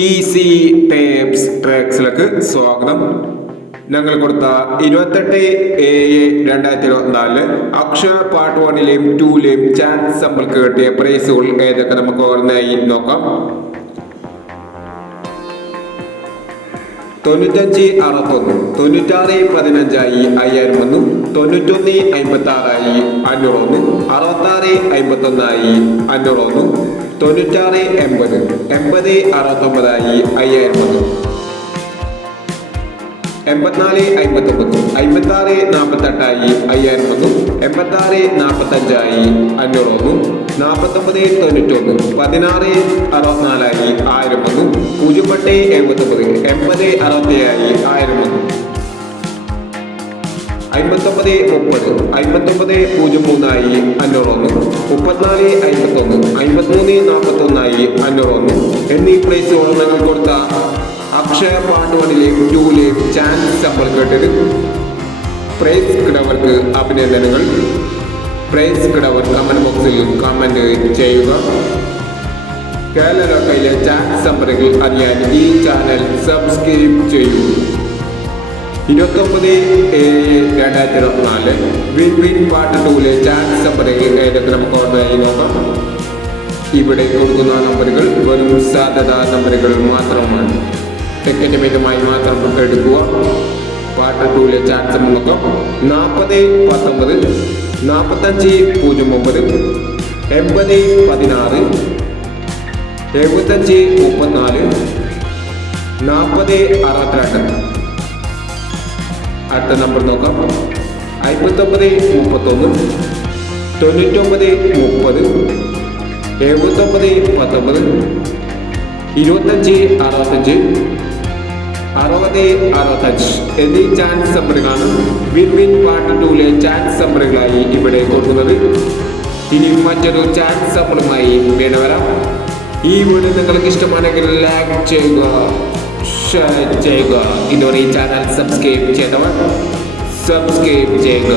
Easy tapes ട്രാക്സിലേക്ക് സ്വാഗതം. ഞങ്ങൾ കൊടുത്ത ഇരുപത്തെട്ട് ഏഴ് രണ്ടായിരത്തി ഇരുപത്തിനാലിൽ അക്ഷര പാർട്ട് വണ്ണിലെയും ടൂലെയും ചാൻസ് നമ്മൾക്ക് കിട്ടിയ പ്രൈസുകൾ ഏതൊക്കെ നമുക്ക് ഓർമ്മയായി നോക്കാം. തൊണ്ണൂറ്റഞ്ച് അറുപത്തൊന്ന് തൊണ്ണൂറ്റാറ് പതിനഞ്ചായി അയ്യായിരം വന്നു തൊണ്ണൂറ്റൊന്ന് അമ്പത്തി ആറായി അഞ്ഞൂറൊന്ന് അറുപത്താറ് അമ്പത്തൊന്നായി അഞ്ഞൂറൊന്ന് തൊണ്ണൂറ്റാറ് എൺപത്. എൺപത് അറുപത്തൊമ്പതായി അയ്യായിരം വന്നു എൺപത്തിനാല് അമ്പത്തൊമ്പത് അമ്പത്താറ് നാൽപ്പത്തെട്ടായി അയ്യായിരം വന്നു എൺപത്താറ് നാൽപ്പത്തഞ്ചായി അഞ്ഞൂറ് വന്നു നാൽപ്പത്തൊമ്പത് തൊണ്ണൂറ്റൊന്ന്. പതിനാറ് അറുപത്തിനാലായി ആയിരം വന്നു പൂജ്യം എട്ട് എൺപത്തൊമ്പത്. എൺപത് അറുപത്തേഴായി ആയിരം വന്നു അമ്പത്തൊമ്പത് മുപ്പത്. അമ്പത്തൊമ്പത് പൂജ്യം മൂന്നായി അഞ്ഞൂറ് ഒന്ന് മുപ്പത്തിനാല് അമ്പത്തൊന്ന് അമ്പത്തിമൂന്ന് നാൽപ്പത്തൊന്നായി അഞ്ഞൂറ് ഒന്ന് എന്നീ പ്ലേസ് ഓർമ്മകൾ കൊടുത്ത അക്ഷയ പാട്ടുകളിലെയും ടൂലെയും ചാൻസ് നമ്മൾ കേട്ടത് പ്രൈസ് കിടവർക്ക് അഭിനന്ദനങ്ങൾ. പ്രൈസ് കിടവർ കമന്റ് ബോക്സിൽ കമന്റ് ചെയ്യുക. കേരളയിലെ ചാൻസ് നമ്പറുകൾ അറിയാൻ ഈ ചാനൽ സബ്സ്ക്രൈബ് ചെയ്യൂ. ഇരുപത്തൊമ്പത് ഏഴ് രണ്ടായിരത്തി ഇരുപത്തിനാല് വിൻ വിൻ പാർട്ട് ടൂലെ ചാൻസ് നമ്പറുകൾ ഏതൊക്കെ നമുക്ക് ഇവിടെ കൊടുക്കുന്ന നമ്പറുകൾ വെറും സാധ്യതാ നമ്പറുകൾ മാത്രമാണ്. ടിക്കറ്റ് മിതമായി മാത്രം എടുക്കുക. പാർട്ട് ടൂലെ ചാൻസ് നോക്കാം നാൽപ്പത് പത്തൊമ്പത് നാൽപ്പത്തഞ്ച് പൂജ്യം ഒമ്പത് എൺപത് പതിനാറ് എഴുപത്തഞ്ച് മുപ്പത്തിനാല് നാൽപ്പത് അറുപത്തിരണ്ട്. അടുത്ത നമ്പർ നോക്കാം. അമ്പത്തൊമ്പത് മുപ്പത്തൊന്ന് തൊണ്ണൂറ്റൊമ്പത് മുപ്പത് എഴുപത്തൊമ്പത് പത്തൊമ്പത് ഇരുപത്തഞ്ച് അറുപത്തഞ്ച് അറുപത് അറുപത്തഞ്ച് എന്നീ ചാൻസ് നമ്പറുകളാണ് വിൻ വിൻ പാർട്ട് ടൂലെ ചാൻസ് നമ്പറുകളായി ഇവിടെ കൊടുക്കുന്നത്. ഇനി മറ്റൊരു ചാൻസ് നമ്പറുമായി വേണ്ട വരാം. ഈ വീഡിയോ നിങ്ങൾക്ക് ഇഷ്ടമാണെങ്കിൽ ലൈക്ക് ചെയ്യുക ഷെയർ ചെയ്യുക. ഇതുവരെ ഈ ചാനൽ സബ്സ്ക്രൈബ് ചെയ്തവർ സബ്സ്ക്രൈബ് ചെയ്യുക.